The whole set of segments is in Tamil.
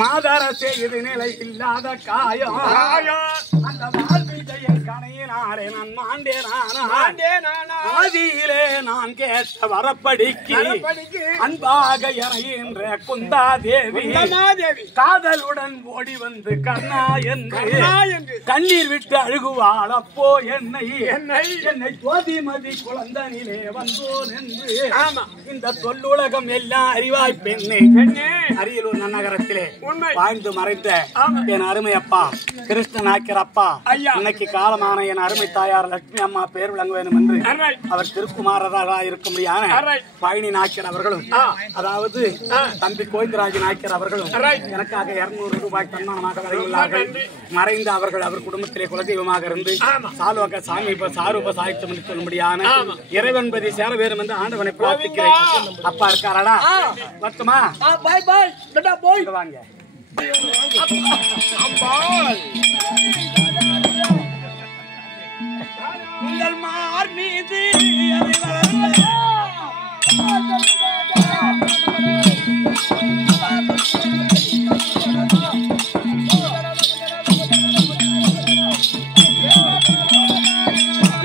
மாதார செய்து நிலை இல்லாத காயம் அந்த வாழ்விஜயை கணையினாரே நான் மாண்டேனாதியிலே நான் கேட்ட வரப்படிக்கு அன்பாக இறைகின்ற குந்தாதேவி காதலுடன் ஓடி வந்து கண்ணா என்று கண்ணீர் விட்டு அழுகுவாள் அப்போ என்னை ஜோதிமதி குழந்தனிலே வந்தோன் என்று இந்த தொல்லுலகம் எல்லாம் அறிவாய் பெண்ணே அரியலூர் நன்னகரத்திலே வாழ்ந்து மறைந்த என் அருமை அப்பா கிருஷ்ணநாயக்கர் அப்பா இன்னைக்கு காலமான என் அருமை தாயார் லட்சுமி அம்மா பேர் விளங்க வேண்டும் என்று அவர் திருக்குமாரராக இருக்கும்படியான பழனி நாயக்கர் அவர்களும் அதாவது தம்பி கோவிந்தராஜ் நாயக்கர் அவர்களும் எனக்காக 200 ரூபாய் தன்மானமாக வழங்கியுள்ளார்கள். மறைந்த அவர்கள் அவர் குடும்பத்திலே குலதெய்வமாக இருந்து சாலுவக சாமி சாரூப சாகித்யம் என்று சொல்லும்படியான இறைவன்பதி சேர வேண்டும் என்று ஆண்டவனை பிரார்த்திக்கிறேன். அப்பா இருக்காரடா வருத்தமா வாங்க உங்கள் மார் மீது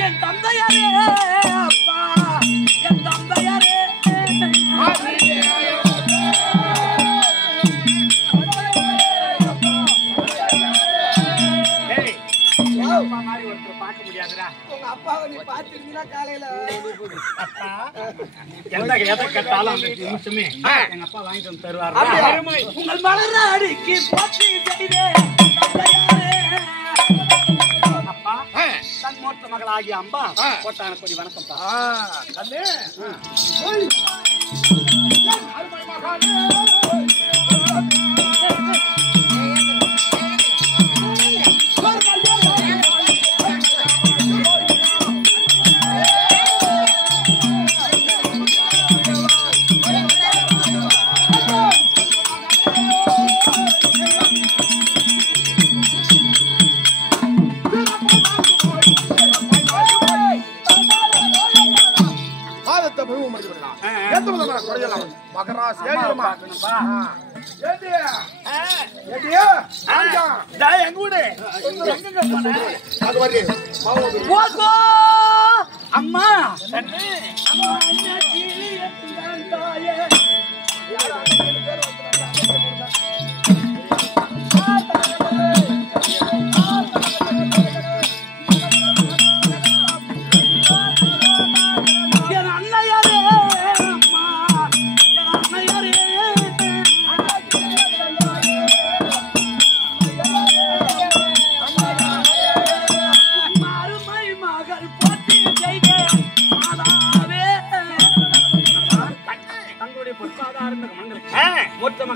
என் தந்தையாரே அப்பா என் தந்தையாரே பார்க்க முடியாதுடா. உங்க அப்பாவை நீ பாத்துட்டீங்கன்னா காலையில எதை கேட்டாலும் அந்த நிமிஷமே எங்க அப்பா வாங்கிட்டு வந்து தருவாரு. உங்கள் மலர அடிக்கு போட்டி செய்தேன் அப்பா தன் மூத்த மகளாகிய அம்பா போட்டான கொடி வணக்கம்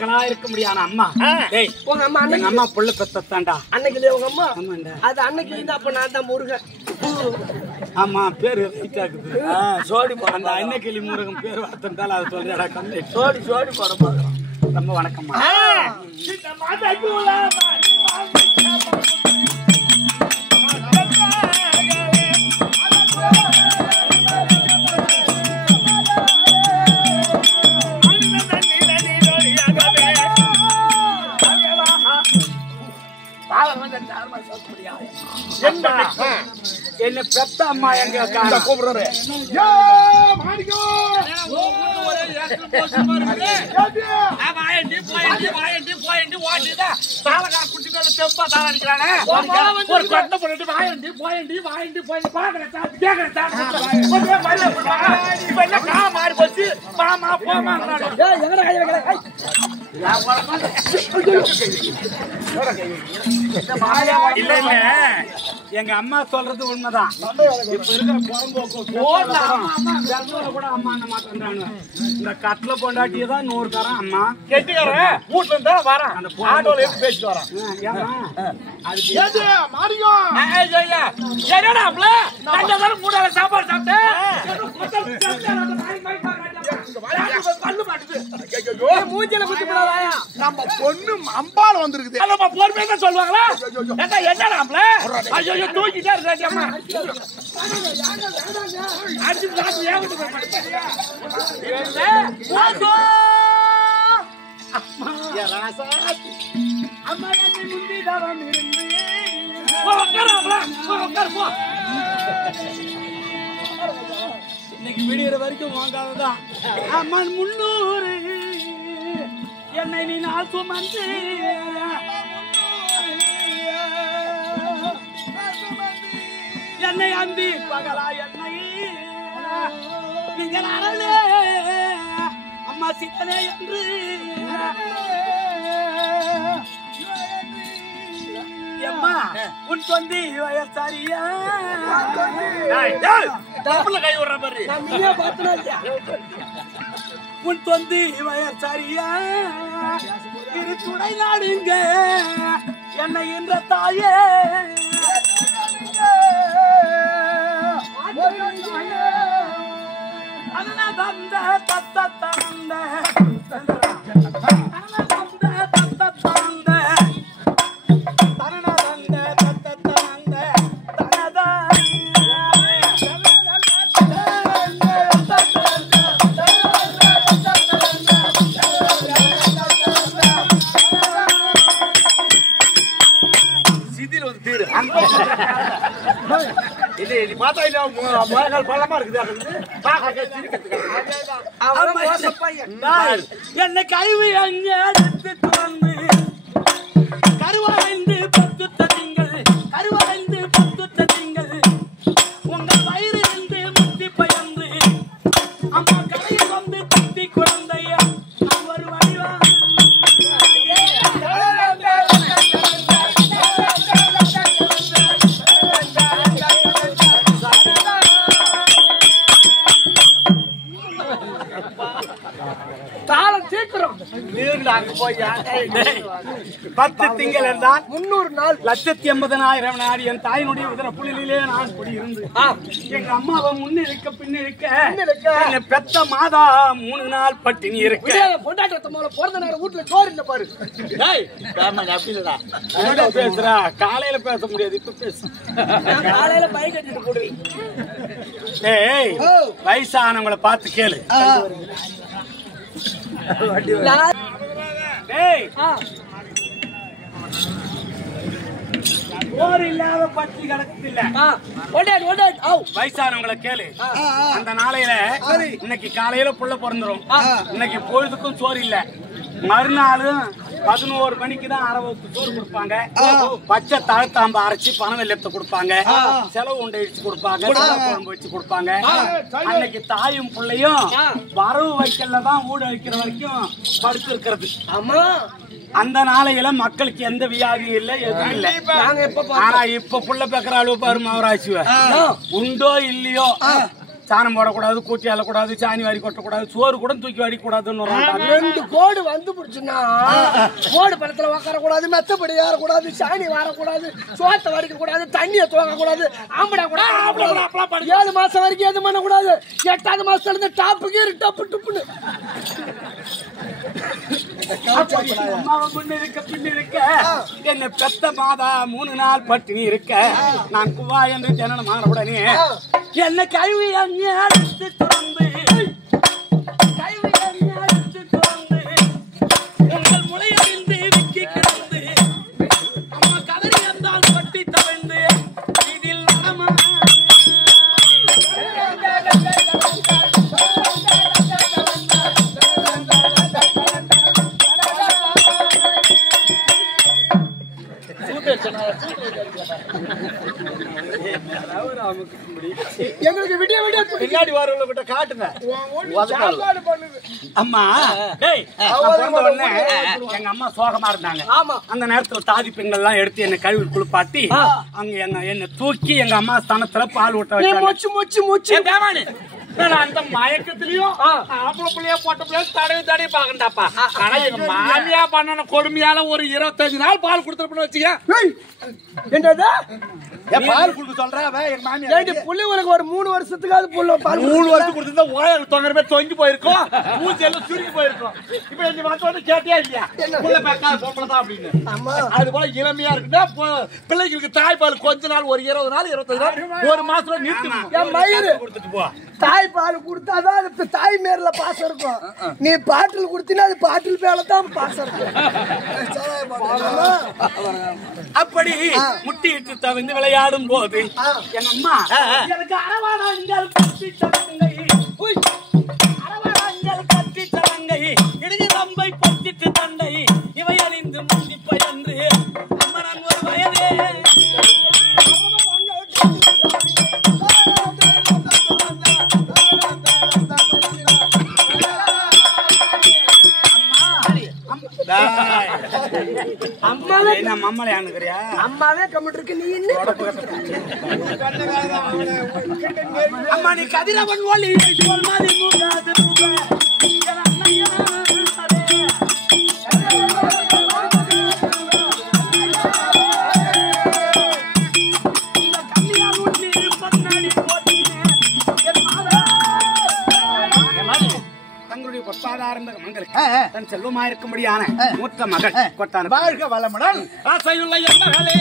அம்மா இருக்க முடியாத அம்மா உங்க அம்மா எங்க அம்மா புள்ள பெத்தாண்டா அன்னைக்கு உங்க அம்மா அது அன்னைக்கு இருந்தா அப்ப நான் தான் முருகன் ஆமா பேரு சோடி அந்த அன்னைக்கிளி முருகன் பேர் வார்த்தால அது சொல்றா கண்ணு சோடி சோடி போட பாக்குறோம். ரொம்ப வணக்கம்மா. என்ன பெத்த அம்மா எங்க கூப்பிடுற மாறி போச்சு மாமா போமா இல்ல இல்ல எங்க அம்மா சொல்றது உண்மைதான். இப்ப இருக்கிற புறம்போக்கு கூட அம்மா அந்த மாட்டாங்க. இந்த கட்டில பொண்டாட்டியே தான் 100 தரம் அம்மா கெட்டிக்காரன் வீட்டுல இருந்தா வரேன் அந்த ஆட்டோல இருந்து பேசிட்டு வரேன். சாப்பாடு நம்ம பொண்ணு அம்பால வந்திருக்குது பொறுமையா சொல்லுவாங்களா என்ன தூக்கிட்டே இருக்காமா அடிச்சு அம்மா என்னை முந்தி தவம் இருந்து உட்கார் போ. இன்னைக்கு விடுகிற வரைக்கும் வாங்காததான். அம்மன் 300 என்னை நீ நாள் சுமந்து என்னை அந்தி பகலா என்னை நீங்கள் அறலே அம்மா சித்தனே என்று அம்மா உன் தொந்தி வயசாரியா கை விடுற பாரு உன் தொந்தி வயசாரியா இரு துணை நாடுங்க என்னை என்ற தாயே தந்த தத்த தந்த என்னை கைவி அங்கே எடுத்து வந்து கருவாய்ந்து 10 தட்டிங்கள் கருவாய்ந்து 10 தட்டிங்கள் உங்கள் வயிறு இருந்து முத்தி பயந்து அம்மா கடையில் வந்து தட்டி குழந்தைய ஒரு வடிவா தாளம் தீர்க்கிறோம். 10 திங்கள் என்றால் 300 நாள் 1,80,000 நாள் என் தாயினுடைய உதர புள்ளிலே நான் குடியிருந்து எங்க அம்மாவை முன்னிருக்க பின்னிருக்க என்ன பெத்த மாதா 3 நாள் பட்டினி இருக்க பொண்டாட்டி மூலம் பிறந்த நேரம் வீட்டுல சோறு இல்ல பாரு. பேசுறா காலையில பேச முடியாது இப்ப பேசு. காலையில பைக் கட்டிட்டு போடுவேன். ஏய் வயசானவங்களை பார்த்து கேளு. போர் இல்லாத பட்டி கிடக்குதில்ல வயசானவங்களை கேளு. அந்த நாளையில இன்னைக்கு காலையில புள்ள பிறந்துரும். இன்னைக்கு பொழுதுக்கும் சோறு இல்ல. மறுநாளும் 11 மணிக்கு தான் அரவத்து சோறு கொடுப்பாங்க. பச்சை தழத்தாம்பு அரைச்சி பணம் வெள்ளத்தை கொடுப்பாங்க. செலவு உண்டை இடிச்சு கொடுப்பாங்க. குழம்பு வச்சு கொடுப்பாங்க. அன்னைக்கு தாயும் பிள்ளையும் வரவு வைக்கல தான் ஊட வைக்கிற வரைக்கும் படுத்து இருக்கிறது. அந்த நாளையில மக்களுக்கு எந்த வியாதியும் இல்ல எதுவும் இல்ல. ஆனா இப்ப புள்ள பெக்கிற அளவு பாரு மவராசிவ உண்டோ இல்லையோ சாணம் போடக்கூடாது, கூட்டி அள்ளக்கூடாது, சாணி வாரி கொட்டக்கூடாது, சோறு கூட தூக்கி வாடி கூடாதுன்னு 2 கோடு வந்து பிடிச்சுன்னா கோடு பழத்துல உக்காரக்கூடாது, மெத்தப்படி ஏறக்கூடாது, சாணி வாரக்கூடாது, சோத்தை வடிக்க கூடாது, தண்ணியை தோக்கக்கூடாது, ஆம்படா கூடாது. 7 மாசம் வரைக்கும் எதுவும் பண்ணக்கூடாது. 8வது மாசத்துல இருந்து டாப்புக்கு டப்பு டுப்புன்னு என்ன பெத்த மாதா 3 நாள் பட்டினி இருக்க நான் குவா என்று ஜனனமான உடனே என்ன கைவி அஞ்சு திறந்து கைவி அஞ்சு திறந்து உங்கள் முளையறிந்து விக்கி கிடந்து அம்மா கதறி வந்தால் பட்டி தவழ்ந்து இதில் நடமா எங்களுக்கு விடிய விடிய பின்னாடி வரவங்க காட்டுங்க. அம்மா எங்க அம்மா சோகமா இருந்தாங்க. அந்த நேரத்துல தாதி பெண்கள் எல்லாம் எடுத்து என்ன கழுவி குளிப்பாட்டி அங்க என்ன தூக்கி எங்க அம்மா ஸ்தானத்துல பால் ஊட்ட வச்சாங்க. அந்த மயக்கத்திலயும் ஆம்பளை பிள்ளைய போட்ட பிள்ளைய தடவி பாக்கண்டாப்பா. ஆனா எங்க மாமியா பண்ண கொடுமையால ஒரு 25 நாள் பால் கொடுத்துருப்போம்னு வச்சுக்க. என்னது பால் குடுக்க சொல்றா எங்க மாமியார். ஏண்டி புள்ளி உனக்கு ஒரு 3 வருஷத்துக்காவது புள்ள பால் 3 வருஷம் கொடுத்திருந்தா ஓயால தொங்கற மாதிரி தொங்கி போயிருக்கும். மூஞ்சி எல்லாம் சுருங்கி போயிருக்கும். இப்போ நீ வந்து கேட்டியா இல்லையா? புள்ள பக்கா பொம்பளதான் அப்படின்னு. ஆமா. அது போல இளமையா இருக்குன்னா பிள்ளைகளுக்கு தாய்ப்பால் கொஞ்ச நாள் ஒரு 20 நாள் 25 நாள் ஒரு மாசத்துல நிறுத்தணும். என் மயிறு கொடுத்துட்டு போ. தாய்ப்பால் கொடுத்தாதான் அது தாய் மேல பாசம் இருக்கும். நீ பாட்டில் கொடுத்தீங்கன்னா அது பாட்டில் மேல தான் பாசம் இருக்கும். அப்படி முட்டிட்டு தவிந்து விளையாடும் போது எங்க அம்மா எனக்கு அரவாடாங்கள் கட்டி தரங்கை அரவாடாங்கள் கட்டி தரங்கை இடுகி தம்பை கொத்திட்டு தண்டை இவை அழிந்து முந்திப்ப என்று அம்மரன் ஒரு வயதே அம்மாவே கம்ப்யூட்டருக்கு நீ என்ன அம்மா நீ கதிரவன் ஒளி போல் மாதிரி மூகாது தங்களுடைய பொற்பாதாரந்த மங்களுக்கு தன் செல்வமாயிருக்கும்படியான மூத்த மகள் கொட்டான வாழ்க வளமுடன் ஆசையுள்ள எண்ணங்களே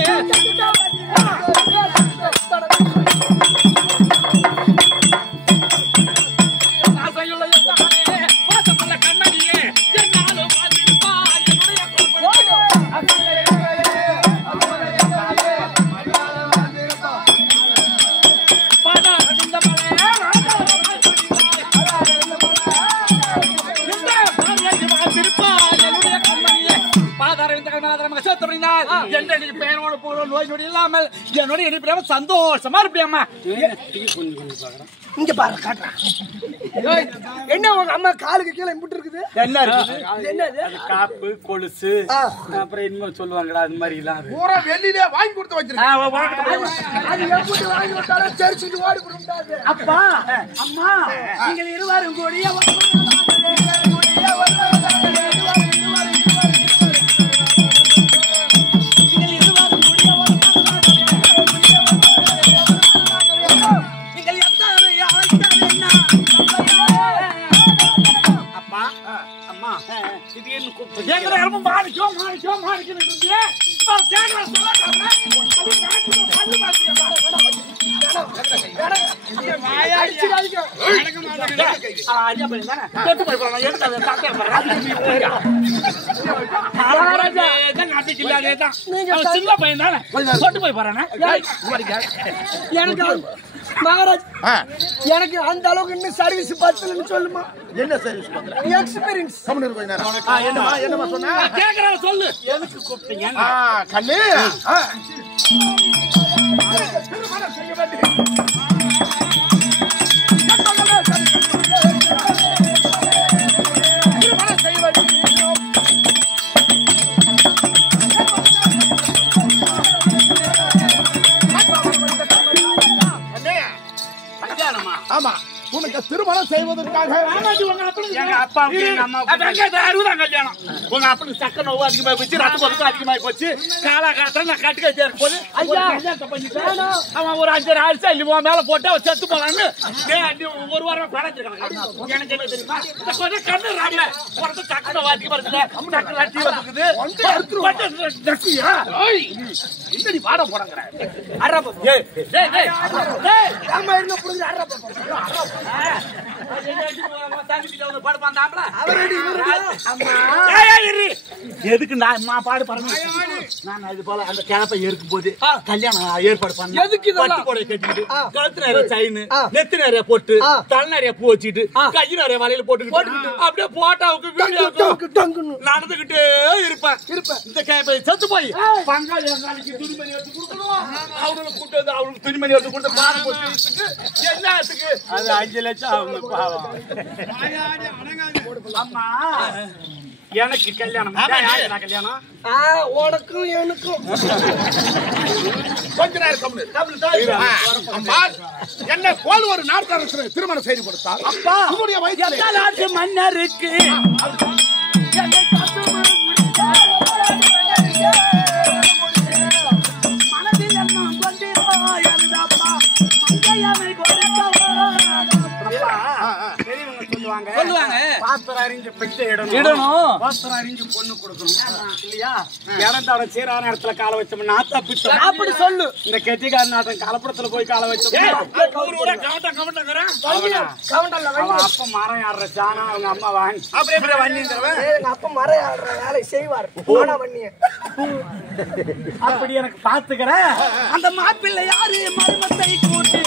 ஆசையுள்ள எண்ணங்களே பாசமுள்ள கண்ணடியே என்னாலும் பாதிப்பா சந்தோஷமா இருப்பியம்மா. இங்க பாரு காட்டுறேன். என்ன உங்க அம்மா காலுக்கு கீழே இம்புட்டு இருக்குது? என்ன இருக்குது? என்னது? காப்பு கொலுசு அப்புறம் இன்னும் சொல்லுவாங்கடா அது மாதிரி எல்லாம் பூரா வெளியிலே வாங்கி கொடுத்து வச்சிருக்கேன். அது எப்படி வாங்கி விட்டாலும் தெரிச்சுட்டு ஓடி கொடுத்தாது. அப்பா அம்மா நீங்கள் இருவரும் கூடிய சின்ன பையன் தானே சொட்டு போய் போறானே எனக்கு மகாராஜ் எனக்கு அந்த அளவுக்கு இன்னும் சர்வீஸ் பத்தலன்னு சொல்லுமா? என்ன சர்வீஸ் பண்ற? எக்ஸ்பீரியன்ஸ். என்னமா சொன்ன? கேக்குறேன் சொல்லு. எதுக்கு கூப்பிட்டீங்க? கண்ணு ஆமா உனக்கு திருமணம் செய்வதற்காக எங்க அப்பா கல்யாணம் உங்க அப்பனுக்கு சக்கரை நோவு அதிகமா போச்சு, ரத்த கொதிப்பு அதிகமாகி போச்சு. காலகாலத்துல நான் கட்டுக்க வச்சு போது அவன் ஒரு 5 ஆயிடுச்சா இல்ல மேல போட்டு அவன் செத்து போலான்னு ஒரு வாரம் படைச்சிருக்கான். எனக்கு என்ன தெரியுமா? கொஞ்சம் கண்ணு ராடல உடனே சக்கரை நோவு அதிகமா இருக்குது, சக்கரை அட்டி வந்துருக்குது. இன்னடி வாட போறாங்க. எதுக்கு நான் பாடு பாருங்க. நான் இது போல அந்த கிழப்பை இருக்கும் போது கல்யாணம் ஏற்பாடு பண்ண பட்டு புடவை கட்டிக்கிட்டு கழுத்து நிறைய செயின் நெத்து நிறைய போட்டு தலை நிறைய பூ வச்சுட்டு கை நிறைய வலையில போட்டுக்கிட்டு அப்படியே போட்டாவுக்கு நடந்துகிட்டே இருப்பேன். இந்த கேப்பை செத்து போய் பங்காளி துணிமணி எடுத்து கொடுக்கணும், அவங்களுக்கு கூட்டு வந்து அவங்களுக்கு துணிமணி எடுத்து கொடுத்து பாடம் போட்டு என்னத்துக்கு அது 5 லட்சம் அவங்க பாவம். அம்மா எனக்கு கல்யாணம் கல்யாணம் உனக்கும் எனக்கும் கொஞ்ச நேரம் என்ன போல் ஒரு நாட்டு திருமணம் செய்து கொடுத்தார். அப்பா உங்களுடைய வயசு மன்னருக்கு மனதில் என்ன கொண்டிருப்பா பிள்ளைக்கு பெற்று இடணும் வஸ்திரம் அறிஞ்சு பொண்ணு கொடுக்கணும் இல்லையா? இடத்தோட சீரான இடத்துல கால வச்சோம்னா தப்பிச்சோம். அப்படி சொல்லு. இந்த கெட்டிக்கார நாட்டம் கலப்படத்துல போய் கால வச்சோம். அப்ப மரம் ஆடுற சாணா அவங்க அம்மா வாங்கி அப்படியே வண்டி எங்க அப்பா மரம் ஆடுற வேலை செய்வார். அப்படி எனக்கு பாத்துக்கிற அந்த மாப்பிள்ளை யாரு மருமத்தை கூட்டி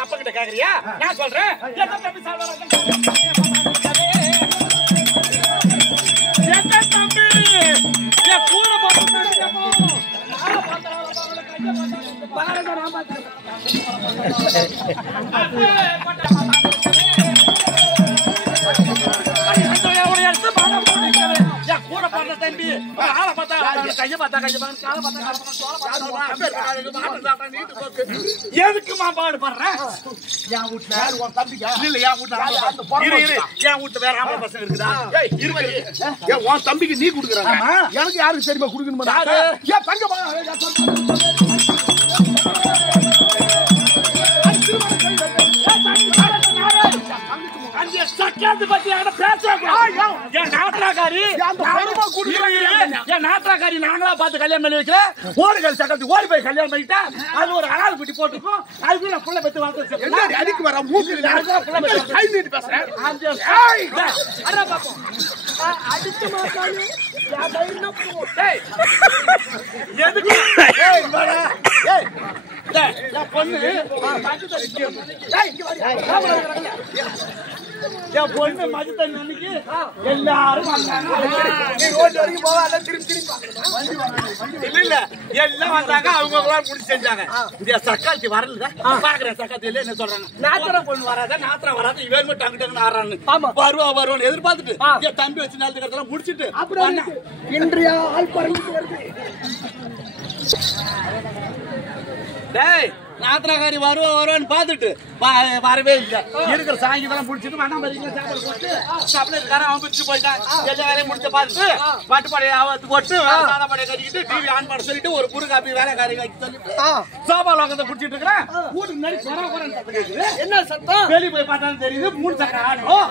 அப்பா கிட்ட கேக்குறியா? நான் சொல்றேன். எதுக்குமா பாடுபடுறேன்? என் வீட்டுல உன் தம்பிக்கா இல்ல என் வீட்டுல என் வீட்டுல வேற ஆம்பளை பசங்க இருக்குதா? உன் தம்பிக்கு நீ குடுக்குறாங்க, எனக்கு யாருக்கு தெரியுமா குடுக்கணுமா? ஏன் தங்க நாங்களா பார்த்து கல்யாணம் பண்ணி வைக்கல. ஓடுகள் சக்கரத்து ஓடி போய் கல்யாணம் பண்ணிட்டா அது ஒரு அழகு குட்டி போட்டுக்கும். அதுக்குள்ள புள்ள பெற்று வாழ்க்கை அடிக்கு வர மூக்கு பேசுறேன். என் பொண்ணு மது தண்ணி அன்னைக்கு எல்லாரும் இல்ல எல்லாம் வந்தாங்க. அவங்க முடிச்சு செஞ்சாங்க. இந்த சக்காத்தி வரல பாக்குறேன். சக்காத்தி இல்ல என்ன சொல்றாங்க? நாத்திர பொண்ணு வராத நாத்திர வராத இவன் மட்டும் அங்கிட்ட ஆடுறான்னு வருவான்னு எதிர்பார்த்துட்டு என் தம்பி வச்சு நாள் முடிச்சுட்டு அப்புறம் இன்றைய ஆள் பறந்து வருது. டேய் நாத்திரக்காரி வருவான்னு பாத்துட்டு வரவே இல்லை. இருக்கிற சாயங்காலம் முடிச்சுட்டு மண்ணா மதிக்க சாப்பாடு போட்டு சப்ளைக்காரன் அவன் பிடிச்சு போயிட்டான். எல்லா வேலையும் முடிச்ச பார்த்துட்டு பட்டுப்படையை ஆவத்து போட்டு சாதப்படையை கட்டிக்கிட்டு டிவி ஆன் பண்ண சொல்லிட்டு ஒரு புரு காப்பி வேலைக்காரி வைக்க சொல்லிட்டு சோபா லோகத்தை குடிச்சிட்டு இருக்கிறேன். வீட்டுக்கு முன்னாடி என்ன சத்தம் வெளியே போய் பார்த்தாலும் தெரியுது. 3 சக்கர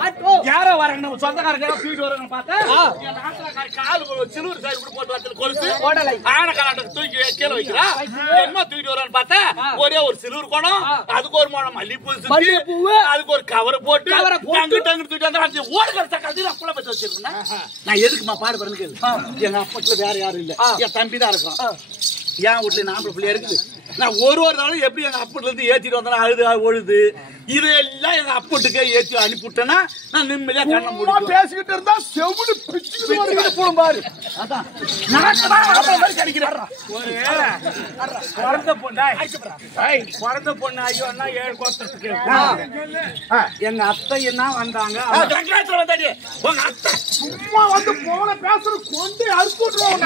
ஆட்டோ யாரோ வராங்க. நம்ம சொந்தக்காரங்க தூக்கிட்டு வராங்க பார்த்தா நாத்திரக்காரி காலு சிலுவர் சைடு கூட போட்டு வரத்துல கொலுசு ஆன காலாட்டத்தை தூக்கி கீழே வைக்கிறா. என்ன தூக்கிட்டு வரான்னு பார்த்தா ஒரே ஒரு சிலுவர் குடம், அதுக்கு ஒரு மோடம் மல்லிப்பூ, அதுக்கு ஒரு கவர் போட்டு நான் எதுக்குமா பாடுபடுறேன்னு எங்க அப்பத்துல வேற யாரும் இல்ல, என் தம்பி தான் இருக்கான். என் வீட்டுல நாற்பது பிள்ளை இருக்குது. நான் ஒரு நாளும் எப்படி எங்க அப்பட்டுல இருந்து ஏத்திட்டு வந்தேன் அழுது ஒழுது இது எல்லாம் எங்க அப்பட்டுக்கே ஏற்றி அனுப்பிவிட்டேன்னா நான் நிம்மதியா கண்ண முடியும். பேசிக்கிட்டு இருந்தா செவுடு பிச்சு போடும் பாரு. அதான் பிறந்த பொண்ணு ஐயோன்னா 7 கோத்தத்துக்கு எங்க அத்தை என்ன வந்தாங்க. உங்க அத்தை சும்மா வந்து போன பேசுற கொண்டு அறுத்துட்டுருவாங்க.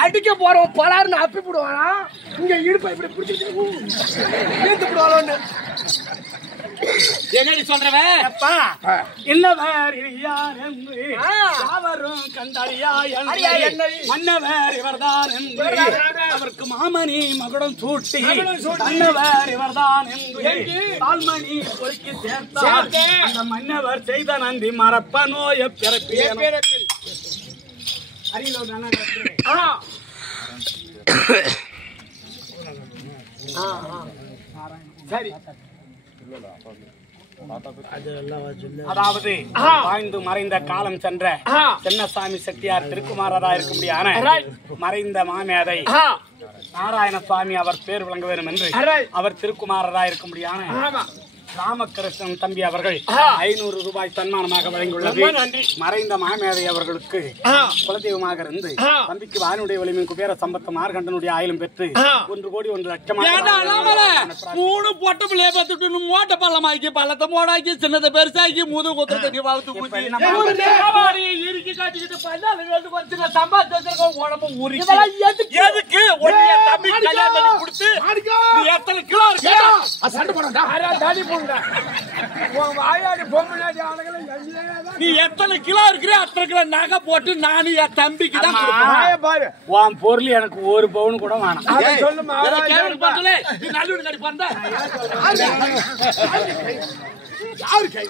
அடிக்க போறோம் பலாருன்னு அப்பி போடுவானா இங்க இடுப்பை இப்படி பிடிச்சிட்டு என்னடி சொல்றவன் மன்னவர் இவர்தான் என்று அவருக்கு மாமணி மகுடம் சூட்டி மன்னவர் இவர்தான் என்று தால்மணி பொறுக்கி சேர்த்தார். அந்த மன்னவர் செய்த நன்றி மறப்ப நோய பிறப்பில் சரி. அதாவது வாழ்ந்து மறைந்த காலம் சென்ற சின்னசாமி செட்டியார் திருக்குமாரரா இருக்க முடியான மறைந்த மாமேதை நாராயணசாமி அவர் பேர் விளங்க வேண்டும் என்று அவர் திருக்குமாரரா இருக்க முடியான ராமகிருஷ்ணன் தம்பி அவர்கள் 500 ரூபாய் சன்மானமாக வழங்கியுள்ளது. மறைந்த மாமேதை அவர்களுக்கு குலதெய்வமாக இருந்து தம்பிக்கு வானுடைய வலிமை குபேர சம்பத்து மார்கண்டனுடைய ஆயிலும் பெற்று 1 கோடி 1 லட்சம் 3 பொட்ட பிள்ளைய பத்துட்டு மோட்ட பள்ளமாக்கி பள்ளத்தை மோடாக்கி சின்னதை பெருசாக்கி முது கொத்தத்தை வாழ்த்து ஊத்தி இறுக்கி காட்டிக்கிட்டு பல்லால சம்பாதிச்சு உடம்பு ஊறி எதுக்கு தம்பி கல்யாணம் பண்ணி கொடுத்து எத்தனை கிலோ இருக்கு சண்டை போடா வாயாடி பொம்மனாடி ஆளுங்களும் நீ எத்தனை கிலோ இருக்கிறியோ அத்தனை கிலோ நகை போட்டு நானும் என் தம்பிக்கு தான் கொடுப்பேன். பாரு உன் பொருள் எனக்கு ஒரு பவுன் கூட வேணாம். அதை சொல்லுமா கேவலம் பார்த்தலே நீ நல்லூர் கடி பண்ண யாரு கை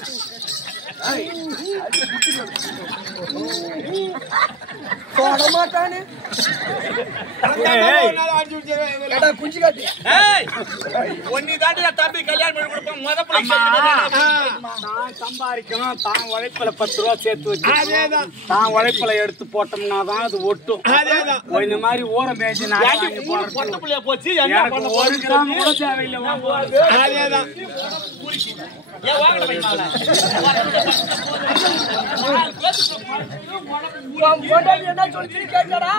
போட மாட்டானே குஞ்சு காட்டி ஒன்னி தாண்டி என் தம்பி கல்யாணம் பண்ணி கொடுப்பேன். முத பிள்ளை நான் சம்பாதிக்கணும், தான் உழைப்புல 10 ரூபா சேர்த்து வச்சு தான் உழைப்புல எடுத்து போட்டோம்னா தான் அது ஒட்டும். இந்த மாதிரி ஊற மேய்ச்சி பொட்ட பிள்ளைய போச்சு என்ன எனக்கு பண்ண ஒரு கிராம் கூட தேவையில்லை. அதேதான் ஏன் வாங்கல வைமால என்ன சொல்லி கேட்கறா